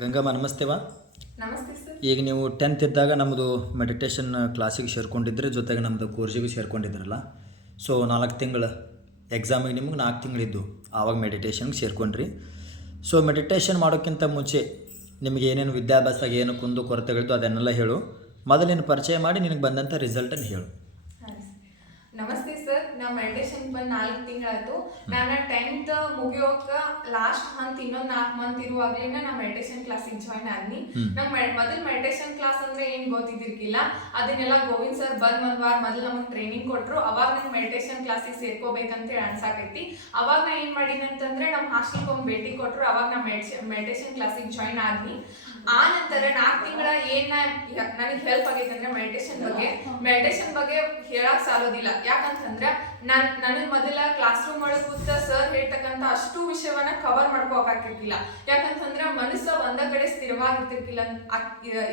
ಗಂಗಮ್ಮ ನಮಸ್ತೆವಾ ನಮಸ್ತೆ ಸರ್. ಈಗ ನೀವು ಟೆಂತ್ ಇದ್ದಾಗ ನಮ್ಮದು ಮೆಡಿಟೇಷನ್ ಕ್ಲಾಸಿಗೆ ಸೇರ್ಕೊಂಡಿದ್ರೆ ಜೊತೆಗೆ ನಮ್ಮದು ಕೋರ್ಸಿಗೂ ಸೇರ್ಕೊಂಡಿದ್ರಲ್ಲ. ಸೊ ನಾಲ್ಕು ತಿಂಗಳು ಎಕ್ಸಾಮಿಗೆ ನಿಮಗೆ ನಾಲ್ಕು ತಿಂಗಳಿದ್ದು. ಆವಾಗ ಮೆಡಿಟೇಷನ್ಗೆ ಸೇರ್ಕೊಂಡ್ರಿ. ಸೊ ಮೆಡಿಟೇಷನ್ ಮಾಡೋಕ್ಕಿಂತ ಮುಂಚೆ ನಿಮಗೆ ಏನೇನು ವಿದ್ಯಾಭ್ಯಾಸದಾಗ ಏನು ಕುಂದು ಕೊರತೆಗಳಿದ್ದು ಅದನ್ನೆಲ್ಲ ಹೇಳು. ಮೊದಲಿನ ಪರಿಚಯ ಮಾಡಿ ನಿನಗೆ ಬಂದಂಥ ರಿಸಲ್ಟನ್ನು ಹೇಳು. ನಮಸ್ತೆ ನಾ ಮೆಡಿಟೇಷನ್ ಬಂದು ನಾಲ್ಕು ತಿಂಗಳಾಯ್ತು. ನಾನು ಟೆಂತ್ ಮುಗಿಯೋಕ ಲಾಸ್ಟ್ ಮಂತ್ ಇನ್ನೊಂದು ನಾಲ್ಕು ಮಂತ್ ಇರುವಾಗಲೇ ನಾ ಮೆಡಿಟೇಷನ್ ಕ್ಲಾಸಿಗೆ ಜಾಯ್ನ್ ಆದ್ನಿ. ನಂಗೆ ಮೊದಲು ಮೆಡಿಟೇಷನ್ ಕ್ಲಾಸ್ ಅಂದ್ರೆ ಏನ್ ಗೊತ್ತಿದ್ದಿರ್ಗಿಲ್ಲ ಅದನ್ನೆಲ್ಲ ಗೋವಿಂದ್ ಸರ್ ಬಂದ್ ಒಂದ್ ವಾರ ಮೊದಲು ನಮಗೆ ಟ್ರೈನಿಂಗ್ ಕೊಟ್ರು. ಅವಾಗ ನಂಗೆ ಮೆಡಿಟೇಷನ್ ಕ್ಲಾಸಿಗೆ ಸೇರ್ಕೋಬೇಕಂತ ಹೇಳಿ ಅನ್ಸಾಕೈತಿ ಅವಾಗ ನಾ ಏನ್ ಮಾಡಿನಂತಂದ್ರೆ ಅಂತಂದ್ರೆ ನಮ್ಮ ಹಾಸ್ಟೆಲ್ಗೆ ಒಂದು ಭೇಟಿ ಕೊಟ್ರು. ಅವಾಗ ನಾ ಮೆಡಿಟೇಷನ್ ಕ್ಲಾಸಿಗೆ ಜಾಯ್ನ್ ಆದ್ನಿ. ಆ ನಂತರ ನಾಲ್ಕು ತಿಂಗಳ ಏನ್ ನನಗೆ ಹೆಲ್ಪ್ ಆಗೈತೆ ಅಂದ್ರೆ ಮೆಡಿಟೇಷನ್ ಬಗ್ಗೆ ಮೆಡಿಟೇಷನ್ ಬಗ್ಗೆ ಹೇಳಕ್ ಸಾಲೋದಿಲ್ಲ. ಯಾಕಂತಂದ್ರ ನನ್, ನನಗೆ ಮೊದಲ ಕ್ಲಾಸ್ ರೂಮ್ ಒಳಗೆ ಕೂತ ಸರ್ ಹೇಳ್ತಕ್ಕಂಥ ಅಷ್ಟು ವಿಷಯವನ್ನ ಕವರ್ ಮಾಡ್ಕೋಕಾಕಿರ್ಕಿಲ್ಲ ಯಾಕಂತಂದ್ರೆ ಮನಸ್ಸ ಒಂದ ಕಡೆ ಸ್ಥಿರವಾಗಿರ್ತಿರ್ಕಿಲ್ಲ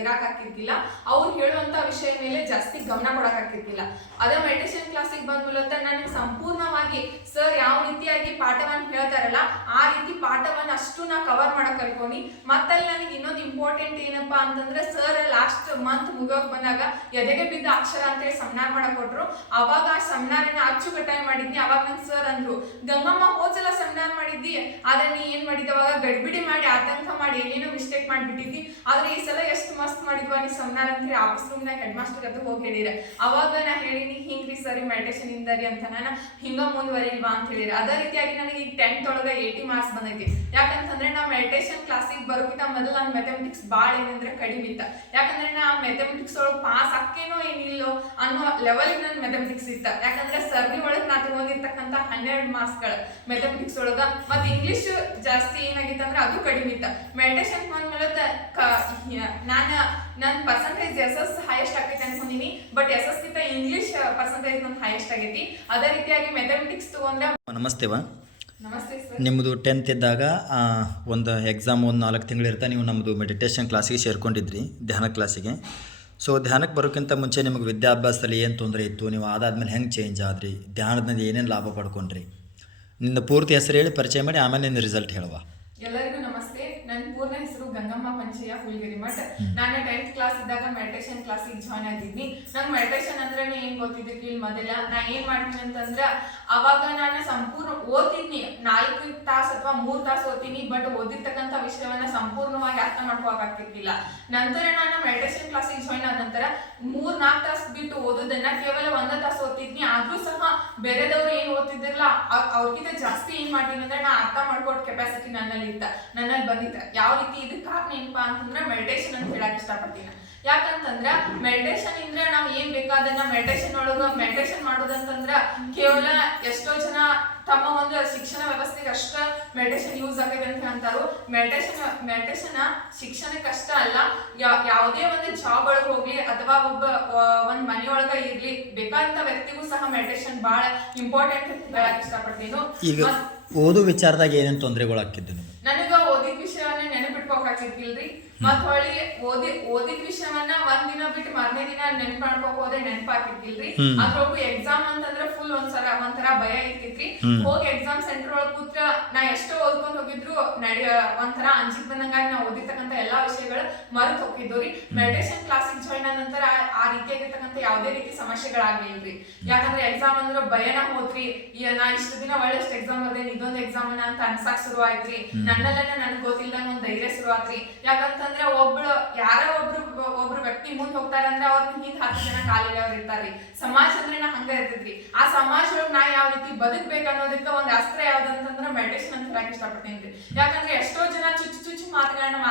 ಇರಾಕ್ ಹಾಕಿರ್ಕಿಲ್ಲ ಅವ್ರು ಹೇಳುವಂತ ವಿಷಯ ಮೇಲೆ ಜಾಸ್ತಿ ಗಮನ ಕೊಡಕ್ ಹಾಕಿರ್ಕಿಲ್ಲ ಅದ ಮೆಡಿಟೇಷನ್ ಕ್ಲಾಸಿಗೆ ಬಂದ ಮೂಲಕ ನನಗೆ ಸಂಪೂರ್ಣವಾಗಿ ಸರ್ ಯಾವ ರೀತಿಯಾಗಿ ಪಾಠವನ್ನ ಹೇಳ್ತಾರಲ್ಲ, ಆ ರೀತಿ ಪಾಠವನ್ನ ಅಷ್ಟು ನಾ ಕವರ್ ಮಾಡಕ್ ಕಲ್ಕೊಂಡಿ ಮತ್ತಲ್ಲಿ ನನಗೆ ಇನ್ನೊಂದು ಇಂಪಾರ್ಟೆಂಟ್ ಏನಪ್ಪಾ ಅಂತಂದ್ರೆ ಸರ್ ಲಾಸ್ಟ್ ಮಂತ್ ಮುಗಿಯೋಕ್ ಬಂದಾಗ ಎದೆಗೆ ಬಿದ್ದ ಅಕ್ಷರ ಅಂತೇಳಿ ಸಮ್ನಾರ್ ಮಾಡಕ್ ಕೊಟ್ರು. ಅವಾಗ ಆ ಸಮ್ನಾರನ ಅಚ್ಚುಕಟ್ಟಾಗಿ ಮಾಡಿದ್ನಿ, ಅವಾಗ ನನ್ ಸರ್ ಅಂದ್ರು. ಗಂಗಮ್ಮ ಹೋದ್ಸಲ ಸಮ್ನಾರ್ ಮಾಡಿದ್ದಿ, ಆದ್ರೆ ನೀ ಏನ್ ಮಾಡಿದವಾಗ ಗಡ್ಬಿಡಿ ಮಾಡಿ, ಆತಂಕ ಮಾಡಿ, ಏನೇನೋ ಮಿಸ್ಟೇಕ್ ಮಾಡ್ಬಿಟ್ಟಿದ್ದಿ ಆದ್ರೆ ಈ ಸಲ ಎಷ್ಟು ಮಸ್ತ್ ಮಾಡಿದ್ವಿ ನೀ ಸಮ್ನಾರ್ ಅಂತ ಹೇಳಿ ಆಫೀಸ್ ರೂಮ್ನಾಗ ಹೆಡ್ ಮಾಸ್ಟರ್ ಹತ್ರ ಹೋಗಿ ಹೇಳಿರ. ಅವಾಗ ನಾ ಹೇಳಿನಿ, ಹಿಂಗ್ರಿ ಸರಿ ಮೆಡಿಟೇಷನ್ ಇಂದರಿ ಅಂತ ನಾನು ಹಿಂಗ ಮುಂದುವರಿಲ್ವಾ ಅಂತ ಹೇಳಿರ. ಅದೇ ರೀತಿಯಾಗಿ ನನಗೆ ಈಗ ಟೆಂತ್ ಒಳಗ ಏಯ್ಟಿ ಮಾರ್ಕ್ಸ್ ಬಂದೈತಿ. ಯಾಕಂತಂದ್ರೆ ನಾ ಮೆಡಿಟೇಷನ್ ಕ್ಲಾಸಿಗೆ ಬರೋಕ್ಕಿಂತ ಮೊದಲು ನಾನು ಮೆಥಮೆಟಿಕ್ಸ್ ಭಾಳ ಏನಂದ್ರೆ ಕಡಿಮೆ ಇತ್ತ. ಯಾಕಂದ್ರೆ ನಾ ಮೆಥಮೆಟಿಕ್ಸ್ ಒಳಗೆ ಪಾಸ್ ಅಕ್ಕೇನೋ ಏನಿಲ್ಲೋ ಅನ್ನೋ ಲೆವೆಲ್ ನನ್ ಮೆಥಮೆಟಿಕ್ಸ್ ಇತ್ತ. ಯಾಕಂದ್ರೆ ಸರ್ವಿ ಒಳಗೆ ನಾ ತಗೊಂಡಿರ್ತಕ್ಕಂಥ ಹನ್ನೆರಡು ಮಾರ್ಕ್ಸ್ಗಳು ಮೆಥಮೆಟಿಕ್ಸ್ ಒಳಗ. ಮತ್ತೆ ಇಂಗ್ಲಿಷ್ ಜಾಸ್ತಿ ಏನಾಗಿತ್ತು ಅಂದ್ರೆ ಅದು ಕಡಿಮೆ ಇತ್ತ. ಮೆಡಿಟೇಷನ್ ಬಂದ್ಮೇಲೆ ನಾನು ನನ್ನ ಪರ್ಸಂಟೇಜ್ ಎಸ್ ಎಸ್ ಹೈಯೆಸ್ಟ್ ಆಗೈತೆ ಅನ್ಕೊಂಡಿನಿ. But yes yes English percentage highest ಆಗೈತಿ. ಅದೇ ರೀತಿಯಾಗಿ ಮೆಥಮೆಟಿಕ್ಸ್ ತಗೊಂಡ್ರೆ ನಮಸ್ತೆವಾ ನಮಸ್ತೆ ಸರ್ ನಿಮ್ಮದು ಟೆಂತ್ ಇದ್ದಾಗ ಒಂದು ಎಕ್ಸಾಮ್ ಒಂದು ನಾಲ್ಕು ತಿಂಗಳಿರ್ತಾ ನೀವು ನಮ್ಮದು ಮೆಡಿಟೇಷನ್ ಕ್ಲಾಸಿಗೆ ಸೇರ್ಕೊಂಡಿದ್ರಿ ಧ್ಯಾನ ಕ್ಲಾಸಿಗೆ ಸೊ ಧ್ಯಾನಕ್ಕೆ ಬರೋಕ್ಕಿಂತ ಮುಂಚೆ ನಿಮಗೆ ವಿದ್ಯಾಭ್ಯಾಸದಲ್ಲಿ ಏನು ತೊಂದರೆ ಇತ್ತು? ನೀವು ಅದಾದ್ಮೇಲೆ ಹೆಂಗೆ ಚೇಂಜ್ ಆದ್ರಿ? ಧ್ಯಾನದಿಂದ ಏನೇನು ಲಾಭ ಪಡ್ಕೊಂಡ್ರಿ? ನಿನ್ನ ಪೂರ್ತಿ ಹೆಸರು ಹೇಳಿ ಪರಿಚಯ ಮಾಡಿ ಆಮೇಲೆ ನಿನ್ನ ರಿಸಲ್ಟ್ ಹೇಳುವ. ಎಲ್ಲರಿಗೂ ಪೂರ್ಣ ಹೆಸರು ಗಂಗಮ್ಮ ಪಂಚಯ್ಯ ಹುಲ್ಗಿರಿ ಮಠ. ನಾನು ಟೆಂತ್ ಕ್ಲಾಸ್ ಇದ್ದಾಗ ಮೆಡಿಟೇಷನ್ ಕ್ಲಾಸಿಗೆ ಜಾಯ್ನ್ ಆಗಿದ್ದೀನಿ ನಂಗೆ ಮೆಡಿಟೇಷನ್ ಅಂದ್ರೆ ಏನ್ ಗೊತ್ತಿದ್ದಕ್ಕಿಲ್ಲ ಮೊದಲ? ನಾ ಏನ್ ಮಾಡ್ತೀನಿ ಅಂತಂದ್ರ ಅವಾಗ ನಾನು ಸಂಪೂರ್ಣ ಓದ್ತಿದ್ನಿ. ನಾಲ್ಕು ತಾಸು ಅಥವಾ ಮೂರ್ ತಾಸು ಓದ್ತೀನಿ ಬಟ್ ಓದಿರ್ತಕ್ಕಂಥ ವಿಷಯವನ್ನ ಸಂಪೂರ್ಣವಾಗಿ ಅರ್ಥ ಮಾಡ್ಕೋಕಾಗ್ತಿರ್ಲಿಲ್ಲ ನಂತರ ನಾನು ಮೆಡಿಟೇಷನ್ ಕ್ಲಾಸಿಗೆ ಜಾಯ್ನ್ ಆದ ನಂತರ ಮೂರ್ ನಾಲ್ಕು ತಾಸು ಬಿಟ್ಟು ಓದೋದನ್ನ ಕೇವಲ ಒಂದ ತಾಸು ಓದ್ತಿದ್ನಿ. ಆದ್ರೂ ಸಹ ಬೇರೆದವ್ರು ಏನ್ ಓದ್ತಿದ್ರಲ್ಲ ಅವ್ರಿಗಿಂತ ಜಾಸ್ತಿ ಏನ್ ಮಾಡ್ತೀನಿ ಅಂದ್ರೆ ನಾ ಅರ್ಥ ಮಾಡ್ಕೊಟ್ ಕೆಪಾಸಿಟಿ ನನ್ನಲ್ಲಿ ಇತ್ತ. ನನ್ನಲ್ಲಿ ಬಂದಿತ್ತ. ಯಾವ ರೀತಿ ಇದಕ್ಕೆ ಕಾರಣ ಏನಪ್ಪಾ ಅಂತಂದ್ರೆ ಮೆಡಿಟೇಷನ್ ಅಂತ ಹೇಳಕ್ ಇಷ್ಟಪಡ್ತೀನಿ. ಯಾಕಂತಂದ್ರ ಮೆಡಿಟೇಷನ್ ಇಂದ್ರ ನಾವ್ ಏನ್ ಬೇಕಾದನ್ನ ಮೆಡಿಟೇಷನ್ ಒಳಗ ಮೆಡಿಟೇಷನ್ ಮಾಡೋದಂತಂದ್ರ ಕೇವಲ ಎಷ್ಟೋ ಜನ ತಮ್ಮ ಒಂದು ಶಿಕ್ಷಣ ವ್ಯವಸ್ಥೆಗೆ ಅಷ್ಟ ಮೆಡಿಟೇಷನ್ ಯೂಸ್ ಆಗೈತೆ ಅಂತ ಅಂತಾರು ಮೆಡಿಟೇಷನ್ ಮೆಡಿಟೇಷನ್ ಶಿಕ್ಷಣಕ್ಕೆ ಅಷ್ಟ ಅಲ್ಲ. ಯಾವುದೇ ಒಂದು ಜಾಬ್ ಒಳಗೆ ಹೋಗ್ಲಿ ಅಥವಾ ಒಬ್ಬ ಒಂದ್ ಮನೆಯೊಳಗ ಇರ್ಲಿ ಬೇಕಾದಂತ ವ್ಯಕ್ತಿಗೂ ಸಹ ಮೆಡಿಟೇಷನ್ ಬಹಳ ಇಂಪಾರ್ಟೆಂಟ್ ಅಂತ ಹೇಳಕ್ ಇಷ್ಟಪಡ್ತೀನಿ. ಈಗ ಓದೋ ವಿಚಾರದಾಗ ಏನೇನು ತೊಂದರೆಗಳು ನನಗ ಓದಿದ ವಿಷಯವನ್ನ ಹಾಕಿದ್ಗಿಲ್ರಿ ಮತ್ ಹೊಳ್ಳಿ ಓದಿ ಓದಿದ ವಿಷಯವನ್ನ ಒಂದ್ ದಿನ ಬಿಟ್ಟು ಮಾರನೇ ದಿನ ನೆನ್ಪ್ ಮಾಡ್ಕೋಕ್ ಹೋದ್ರೆ ಅದ್ರೊಳಗು ಎಕ್ಸಾಮ್ ಅಂತಂದ್ರೆ ಫುಲ್ ಒಂದ್ಸಲ ಒಂಥರ ಭಯ ಇರ್ತಿತ್ರಿ. ಹೋಗಿ ಎಕ್ಸಾಮ್ ಸೆಂಟರ್ ಒಳಗ್ ಕೂತ್ರ ನಾ ಎಷ್ಟೋ ಓದ್ಕೊಂಡ್ ಹೋಗಿದ್ರು ನಡಿಯ ಒಂಥರ ಅಂಜಿಕ್ ಬಂದಂಗಾಗಿ ನಾ ಓದಿರ್ತಕ್ಕಂತ ಎಲ್ಲಾ ವಿಷಯಗಳು ಮರೆತು ಹೋಗಿದ್ದು ರೀ ಮೆಡಿಟೇಷನ್ ಕ್ಲಾಸಿಗೆ ಜಾಯ್ನ್ ಆದ ನಂತರ ಆ- ರೀತಿಯಾಗಿರ್ತಕ್ಕಂತ ಯಾವ್ದೇ ರೀತಿ ಸಮಸ್ಯೆಗಳಾಗ್ಲಿಲ್ರಿ. ಯಾಕಂದ್ರೆ ಎಕ್ಸಾಮ್ ಅಂದ್ರೆ ಭಯನ ಹೋತ್ರಿ. ನಾ ಇಷ್ಟು ದಿನ ಒಳ್ಳೆಷ್ಟು ಎಕ್ಸಾಮ್ ಬರ್ದೇನಿ ಇದೊಂದು ಎಕ್ಸಾಮ್ ಅಂತ ಅನ್ಸಕ್ ಶುರು ಆಯ್ತ್ರಿ ನನ್ನಲ್ಲೇ ನನ್ಗೆ ಗೊತ್ತಿಲ್ಲ ಒಂದ್ ಧೈರ್ಯ ಶುರು ಆತ್ರಿ ಯಾಕಂತಂದ್ರೆ ಒಬ್ಳು, ಯಾರೋ ಒಬ್ರು ಒಬ್ರು ವ್ಯಕ್ತಿ ಮುಂದ್ ಹೋಗ್ತಾರಂದ್ರೆ ಅವ್ರ ಹಿಂದ್ ಹತ್ತು ಜನ ಕಾಲಿಡವ್ರು ಇರ್ತಾರ್ರಿ. ಸಮಾಜ ಅಂದ್ರೆ ನಾ ಹಂಗ ಇರ್ತೈತ್ರಿ. ಆ ಸಮಾಜ ಒಳಗ್ ನಾ ಯಾವ ರೀತಿ ಬದುಕ್ಬೇಕು ಅನ್ನೋದಕ್ಕ ಒಂದ್ ಅಸ್ತ್ರ ಯಾವ್ದಂತಂದ್ರ ಮೆಡಿಟೇಷನ್ ಅಂತ ಹೇಳಕ್ ಇಷ್ಟಪಡ್ತೀನಿ ಯಾಕಂದ್ರೆ ಎಷ್ಟೋ ಜನ ಚುಚ್ಚು ಚುಚ್ಚು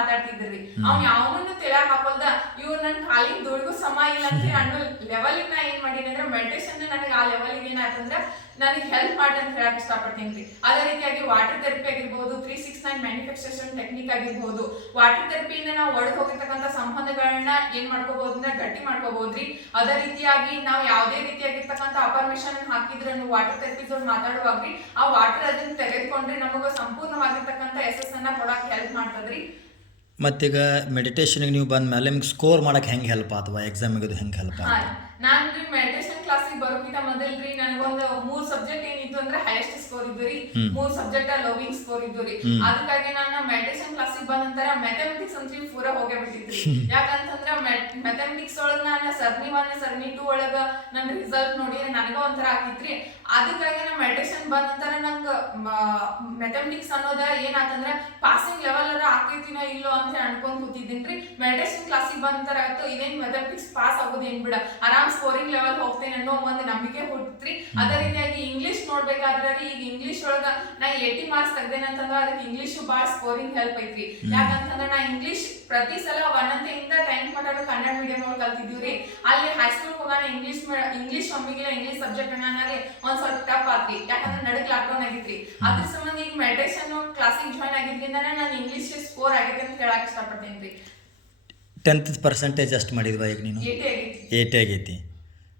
ಮಾತಾಡ್ತಿದ್ರಿ. ಅವ್ನ್ ಯಾವನ್ನು ತೆಲ ಹಾಕೋಲ್ದ ಇವ್ ನನ್ ಕಾಲಿಗೆ ದುಡ್ಗೂ ಸಮ ಇಲ್ಲ ಅಂದ್ರೆ ಅನ್ನೋ ಲೆವೆಲ್ ನಾ ಏನ್ ಮಾಡೀನಿ ಅಂದ್ರೆ ಮೆಡಿಟೇಷನ್ ನನಗೆ ಆ ಲೆವೆಲ್ ಏನಾಯ್ತಂದ್ರೆ ನನಗೆ ಹೆಲ್ಪ್ ಮಾಡಿ ಅಂತ ಹೇಳಕ್ ಇಷ್ಟಪಡ್ತೀನಿ. ರೀ ಅದೇ ರೀತಿಯಾಗಿ ವಾಟರ್ ಥೆರಪಿ ಆಗಿರ್ಬೋದು three six nine manufacturation technique ಆಗಿರ್ಬೋದು ವಾಟರ್ ಥೆರಪಿಯಿಂದ ನಾವು ಒಳಗೆ ಹೋಗಿರ್ತಕ್ಕಂಥ ಸಂಬಂಧಗಳನ್ನ ಏನ್ ಮಾಡ್ಕೋಬಹುದು ಅಂದ್ರೆ ಗಟ್ಟಿ ಮಾಡ್ಕೋಬಹುದ್ರಿ ಅದೇ ರೀತಿಯಾಗಿ ನಾವು ಯಾವುದೇ ರೀತಿಯಾಗಿರ್ತಕ್ಕಂಥ ಅಪರ್ಮಿಷನ್ ಹಾಕಿದ್ರೆ ವಾಟರ್ ಥೆರಪಿದವ್ರು ಮಾತಾಡುವಾಗ್ರಿ ಆ ವಾಟರ್ ಅದನ್ನ ತೆಗೆದುಕೊಂಡ್ರೆ ನಮಗ ಸಂಪೂರ್ಣವಾಗಿರ್ತಕ್ಕಂಥ ಯಶಸ್ಸನ್ನ ಅನ್ನ ಕೊಡಕ್ ಹೆಲ್ಪ್ ಮಾಡ್ತದ್ರಿ. ಮತ್ತೀಗ ಮೆಡಿಟೇಷನ್ಗೆ ನೀವು ಬಂದ ಮೇಲೆ ನಿಮ್ಗೆ ಸ್ಕೋರ್ ಮಾಡೋಕೆ ಹೆಂಗೆ ಹೆಲ್ಪ್ ಅಥವಾ ಎಕ್ಸಾಮ್ ಅದು ಹೆಂಗೆ ಹೆಲ್ಪ್ ಆಯ್ತು ನಾನು ರೀ ಮೆಡಿಟೇಷನ್ ಕ್ಲಾಸಿಗೆ ಬರೋಕ್ಕಿಂತ ರೀ ನನಗೊಂದು ಮೂರು ಸಬ್ಜೆಕ್ಟ್ ಏನಿತ್ತು ಅಂದ್ರೆ ಹೈಯೆಸ್ಟ್ ಸ್ಕೋರ್ ಇದ್ದು ರೀ. ಮೂರ್ ಸಬ್ಜೆಕ್ಟ್ ಲೋವಿಂಗ್ ಸ್ಕೋರ್ ಇದ್ದು ರೀ. ಅದಕ್ಕಾಗಿ ನಾನು ಮೆಡಿಟೇಷನ್ ಕ್ಲಾಸಿಗೆ ಬಂದ ನಂತರ ಮ್ಯಾಥಮೆಟಿಕ್ಸ್ ಅಂತ ಪೂರ ಹೋಗೇ ಬಿಟ್ಟಿದ್ರಿ. ಯಾಕಂತಂದ್ರ ಮ್ಯಾಥಮೆಟಿಕ್ಸ್ ಒಳಗ ನಾನು ಸರ್ನಿ ಒನ್ ಸರ್ನಿ ಟೂ ಒಳಗ ನನ್ನ ರಿಸಲ್ಟ್ ನೋಡಿ ನನಗ ಒಂಥರ ಆಗಿತ್ರಿ ಅದಕ್ಕಾಗಿ ನಾನು ಮೆಡಿಟೇಷನ್ ಬಂದ ನಂತರ ನಂಗೆ ಮ್ಯಾಥಮೆಟಿಕ್ಸ್ ಅನ್ನೋದ ಏನಾತಂದ್ರ ಪಾಸಿಂಗ್ ಲೆವೆಲ್ ಅರ ಆಕೈತಿನೋ ಇಲ್ಲೋ ಅಂತ ಅನ್ಕೊಂಡ್ ಕೂತಿದ್ದೀನ್ರಿ ಮೆಡಿಟೇಷನ್ ಕ್ಲಾಸಿಗೆ ಬಂದ ತರ ಆಯ್ತು. ಇದೇನ್ ಮೆಥಮೆಟಿಕ್ಸ್ ಪಾಸ್ ಆಗೋದು ಏನ್ ಬಿಡ. ಆರಾಮ್ ಸ್ಕೋರಿಂಗ್ ಲೆವೆಲ್ ಹೋಗ್ತೇನೆ ಅನ್ನೋ ಒಂದು ನಂಬಿಕೆ ಹುಟ್ಟಿತ್ರಿ ಅದೇ ರೀತಿಯಾಗಿ ಇಂಗ್ಲಿಷ್ ನೋಡ್ಬೇಕಾದ್ರೆ ರೀ ಈಗ ಇಂಗ್ಲಿಷ್ ಒಳಗ ನಾ ಏಟಿ ಮಾರ್ಕ್ಸ್ ತೆಗ್ದೇನಂತಂದ್ರ ಅದಕ್ಕೆ ಇಂಗ್ಲಿಷ್ ಬಾಳ ಸ್ಕೋರಿಂಗ್ ಹೆಲ್ಪ್ ಐತ್ರಿ. ಯಾಕಂತಂದ್ರೆ ನಾ ಇಂಗ್ಲಿಷ್ ಪ್ರತಿ ಸಲ ಒಂದೊಂದಿಂದ ಟೆಂತ್ ಮಾತಾಡೋ ಕನ್ನಡ ಮೀಡಿಯಂ ಒಳಗೆ ರೀ. ಅಲ್ಲಿ ಹೈಸ್ಕೂಲ್ ಹೋಗೋಣ ಇಂಗ್ಲಿಷ್ ಇಂಗ್ಲಿಷ್ ಒಮ್ಮಿಗಿಲ್ಲ ಇಂಗ್ಲಿಷ್ ಸಬ್ಜೆಕ್ಟ್ ಅನ್ನೋದೇ ಒಂದ್ ಸ್ವಲ್ಪ ಟಫ್ ಆತ್ರಿ. ಯಾಕಂದ್ರೆ ನಡಕ್ ಲಾಕ್ಡೌನ್ ಆಗಿತ್ರಿ. ಅದ್ರ ಸಂಬಂಧ ಈಗ ಮೆಡಿಟೇಷನ್ ಕ್ಲಾಸಿಗೆ ಜಾಯ್ನ್ ಆಗಿದ್ರಿಂದ ನಾನು ಇಂಗ್ಲಿಷ್ ಸ್ಕೋರ್ ಆಗಿದೆ ಅಂತ ಹೇಳಕ್ ಇಷ್ಟಪಡ್ತೀನಿ ರೀ. ಟೆಂತ್ ಪರ್ಸೆಂಟೇಜ್ ಅಷ್ಟು ಮಾಡಿದ್ವ ಈಗ ನೀನು? ಏಟಿ ಆಗೈತಿ. ಏಟೇ ಆಗೈತಿ.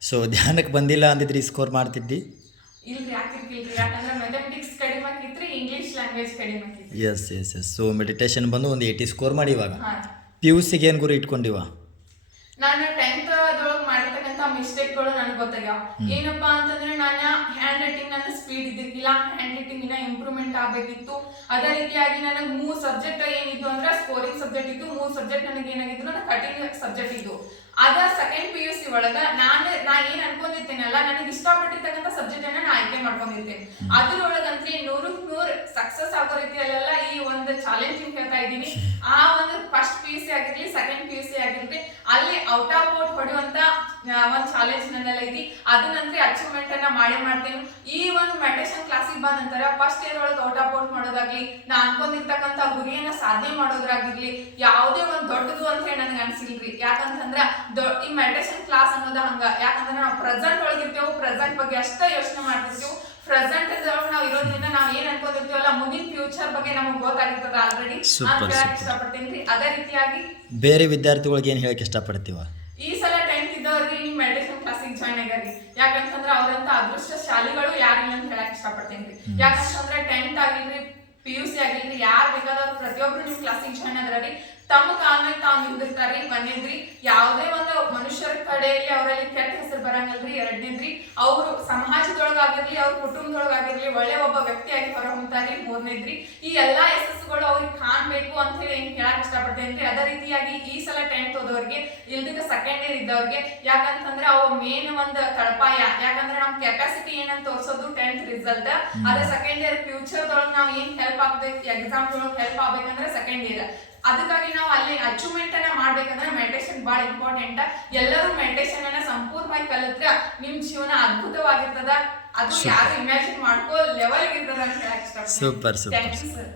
ಸೊ ಧ್ಯಾನಕ್ಕೆ ಬಂದಿಲ್ಲ ಅಂದಿದ್ರಿ ಸ್ಕೋರ್ ಮಾಡ್ತಿದ್ದಿ? ಇಲ್ರಿ ಯಾಕಿರ್ಕಿಲ್ರಿ ಯಾಕಂದ್ರೆ ಮೆಥಮೆಟಿಕ್ಸ್ ಕಡಿಮೆ ಆಗಿತ್ರಿ ಇಂಗ್ಲಿಷ್ ಲ್ಯಾಂಗ್ವೇಜ್ ಕಡಿಮೆ ಆಗಿತ್ರಿ yes yes yes so meditation ಬಂದು ಒಂದು ಏಯ್ಟಿ ಸ್ಕೋರ್ ಮಾಡಿ ಇವಾಗ? ಹಾ. ಪಿ ಯು ಸಿಗೆ ಏನು ಗುರಿ ಇಟ್ಕೊಂಡಿವ? ನಾನು ಟೆಂತ್ ಅದ್ರೊಳಗೆ ಮಾಡಿರ್ತಕ್ಕಂಥ ಮಿಸ್ಟೇಕ್ಗಳು ನನಗೆ ಗೊತ್ತಾಗ್ಯಾವ. ಏನಪ್ಪ ಅಂತಂದ್ರೆ ನಾನು ಹ್ಯಾಂಡ್ ರೈಟಿಂಗ್ ನನ್ನ ಸ್ಪೀಡ್ ಇದ್ದಿರ್ಲಿಲ್ಲ. ಹ್ಯಾಂಡ್ ರೈಟಿಂಗ್ ಇನ್ನ ಇಂಪ್ರೂವ್ಮೆಂಟ್ ಆಗಬೇಕಿತ್ತು. ಅದೇ ರೀತಿಯಾಗಿ ನನಗೆ ಮೂರು ಸಬ್ಜೆಕ್ಟ್ ಸ್ಕೋರಿಂಗ್ ಸಬ್ಜೆಕ್ಟ್ ಇತ್ತು ಮೂರು ಸಬ್ಜೆಕ್ಟ್ ನನಗೆ ಏನಾಗಿತ್ತು ನನ್ನ ಕಟಿಂಗ್ ಸಬ್ಜೆಕ್ಟ್ ಇದ್ದು. ಅದ ಸೆಕೆಂಡ್ ಪಿ ಯು ಸಿ ಒಳಗ ನಾನು ನಾ ಏನ್ ಅನ್ಕೊಂಡಿರ್ತೇನಲ್ಲ ನನಗೆ ಇಷ್ಟಪಟ್ಟಿರ್ತಕ್ಕಂಥ ಸಬ್ಜೆಕ್ಟ್ ಅನ್ನ ನಾ ಆಯ್ಕೆ ಮಾಡ್ಕೊಂಡಿರ್ತೇನೆ. ಅದ್ರೊಳಗಂತ್ರಿ ನೂರಕ್ ನೂರ್ ಸಕ್ಸಸ್ ಆಗೋ ರೀತಿಯಲ್ಲೆಲ್ಲ ಈ ಒಂದು ಚಾಲೆಂಜಿಂಗ್ ಹೇಳ್ತಾ ಇದ್ದೀನಿ. ಆ ಒಂದು ಫಸ್ಟ್ ಪಿ ಯು ಸಿ ಆಗಿರ್ಲಿ ಸೆಕೆಂಡ್ ಪಿ ಯು ಸಿ ಆಗಿರ್ಲಿ, ಅಲ್ಲಿ ಔಟ್ ಆಫ್ ಔಟ್ ಹೊಡೆಯುವಂತ ಒಂದ್ ಚಾಲೆಂಜ್ ನನ್ನೆಲ್ಲ ಐತಿ ಅದನ್ನಂದ್ರೆ ಅಚೀವ್ಮೆಂಟ್ ಅನ್ನ ಮಾಡೇ ಮಾಡ್ತೀನಿ. ಈ ಒಂದು ಮೆಡಿಟೇಷನ್ ಕ್ಲಾಸಿಗೆ ಬಂದ ನಂತರ ಫಸ್ಟ್ ಇಯರ್ ಒಳಗೆ ಔಟ್ ಆಫ್ ಔಟ್ ಮಾಡೋದಾಗ್ಲಿ ನಾ ಅನ್ಕೊಂಡಿರ್ತಕ್ಕಂಥ ಗುರಿಯನ್ನ ಸಾಧನೆ ಮಾಡೋದ್ರಾಗಿರ್ಲಿ, ಯಾವುದೇ ಒಂದು ದೊಡ್ಡದು ಅಂತ ಹೇಳಿ ನನಗೆ ಅನ್ಸಿಲ್ರಿ. ಯಾಕಂತಂದ್ರ ಈ ಮೆಡಿಟೇಷನ್ ಕ್ಲಾಸ್ ಅನ್ನೋದ ಹಂಗ. ಯಾಕಂದ್ರೆ ನಾವು ಪ್ರೆಸೆಂಟ್ ಒಳಗಿರ್ತೇವೆ ಪ್ರೆಸೆಂಟ್ ಬಗ್ಗೆ ಅಷ್ಟೇ ಯೋಚನೆ ಮಾಡ್ತಿರ್ತೀವಿ ಪ್ರೆಸೆಂಟ್ ನಾವು ಇರೋದ್ರಿಂದ ನಾವು ಏನ್ ಅನ್ಕೋತಿರ್ತೀವಲ್ಲ ಮುಂದಿನ ಫ್ಯೂಚರ್ ಬಗ್ಗೆ ನಮಗೆ ಗೊತ್ತಾಗಿರ್ತದ ಆಲ್ರೆಡಿ ಇಷ್ಟಪಡ್ತೀನಿ ಅದೇ ರೀತಿಯಾಗಿ ಬೇರೆ ವಿದ್ಯಾರ್ಥಿಗಳಿಗೆ ಏನು ಹೇಳಕ್ಕೆ ಇಷ್ಟಪಡ್ತೀವ? ಈ ಸಲ ಟೆಂತ್ ಇದ್ದವ್ರಿಗೆ ನಿಮ್ ಮೆಡಿಸಿನ್ ಕ್ಲಾಸಿಗೆ ಜಾಯ್ನ್ ಆಗ್ಯಾರಿ ಯಾಕಂತಂದ್ರೆ ಅವರಂತ ಅದೃಷ್ಟ ಶಾಲೆಗಳು ಯಾರಿಲ್ಲ ಅಂತ ಹೇಳಕ್ ಇಷ್ಟಪಡ್ತೀನಿ ಯಾಕಂತಂದ್ರೆ ಟೆಂತ್ ಆಗಿಲ್ರಿ ಪಿ ಯು ಸಿ ಆಗಿರ್ಲಿ ಯಾರು ಬೇಕಾದ್ರೂ ಪ್ರತಿಯೊಬ್ರು ನಿಮ್ ಕ್ಲಾಸಿಗೆ ಜಾಯ್ನ್ ಆದ್ರಿ ತಮ್ಮ ಕಾಲ ಮೇಲೆ ತಾವ್ ನಿಂದಿರ್ತಾರ್ರಿ ಒಂದೇದ್ರಿ ಯಾವುದೇ ಒಂದು ಮನುಷ್ಯರ ಕಡೆಯಲ್ಲಿ ಅವರಲ್ಲಿ ಕೆಟ್ಟ ಹೆಸರು ಬರಂಗಲ್ರಿ, ಎರಡನೇದ್ರಿ, ಅವರು ಸಮಾಜದೊಳಗಾಗಿರ್ಲಿ, ಅವ್ರ ಕುಟುಂಬದೊಳಗಾಗಿರ್ಲಿ, ಒಳ್ಳೆ ಒಬ್ಬ ವ್ಯಕ್ತಿಯಾಗಿ ಹೊರಹೊಮ್ತಾರ್ರಿ, ಮೂರನೇದ್ರಿ. ಈ ಎಲ್ಲಾ ಯಶಸ್ಸುಗಳು ಅವ್ರಿಗೆ ಕಾಣ್ ಇಷ್ಟಪಡ್ತೇನೆ ಅದೇ ರೀತಿಯಾಗಿ ಈ ಸಲ ಟೆಂತ್ ಓದೋರ್ಗೆ ಇಲ್ದಿದ್ದ ಸೆಕೆಂಡ್ ಇಯರ್ ಇದ್ದವ್ರಿಗೆ ಯಾಕಂತಂದ್ರೆ ಅವ್ರ ಮೇನ್ ಒಂದ್ ತಳಪಾಯ ಯಾಕಂದ್ರೆ ನಮ್ ಕೆಪಾಸಿಟಿ ಏನಂತ ತೋರಿಸೋದು ಟೆಂತ್ ರಿಸಲ್ಟ್ ಅದೇ ಸೆಕೆಂಡ್ ಇಯರ್ ಫ್ಯೂಚರ್ ದೊಳಗೆ ನಾವ್ ಏನ್ ಹೆಲ್ಪ್ ಆಗ್ಬೇಕು ಎಕ್ಸಾಮ್ ಒಳಗೆ ಹೆಲ್ಪ್ ಆಗ್ಬೇಕಂದ್ರೆ ಸೆಕೆಂಡ್ ಇಯರ್ ಅದಕ್ಕಾಗಿ ನಾವು ಅಲ್ಲಿ ಅಚೀವ್ಮೆಂಟ್ ಅನ್ನ ಮಾಡ್ಬೇಕಂದ್ರೆ ಮೆಡಿಟೇಷನ್ ಬಹಳ ಇಂಪಾರ್ಟೆಂಟ್ ಎಲ್ಲರೂ ಮೆಡಿಟೇಷನ್ ಅನ್ನ ಸಂಪೂರ್ಣವಾಗಿ ಕಲಿತ್ರೆ ನಿಮ್ ಜೀವನ ಅದ್ಭುತವಾಗಿರ್ತದ. ಅದು ಯಾರು ಇಮ್ಯಾಜಿನ್ ಮಾಡ್ಕೋ ಲೆವೆಲ್ ಇರ್ತದ ಅಂತ ಸೂಪರ್ ಇಷ್ಟಪಡ್ತೀನಿ